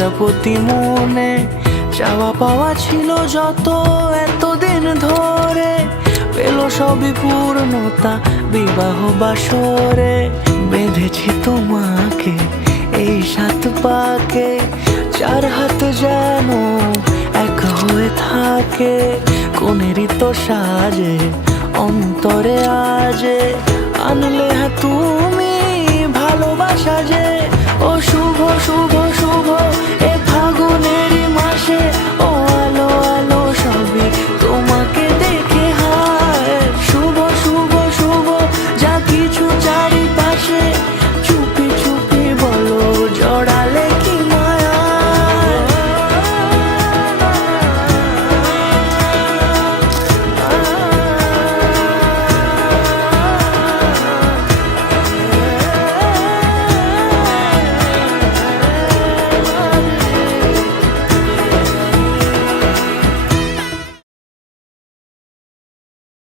প্রজাপতি মনে চাওয়া পাওয়া ছিল যত এতদিন ধরে, পেল সবই পূর্ণতা বিবাহ বাসরে। বেঁধেছি তোমাকে এই 7 পাকে, 4 হাত যেন এক হয়ে থাকে। কোনেরই তো সাজে অন্তরে আজে আনলে তুমি ভালোবাসা যে। ও শুভ শুভ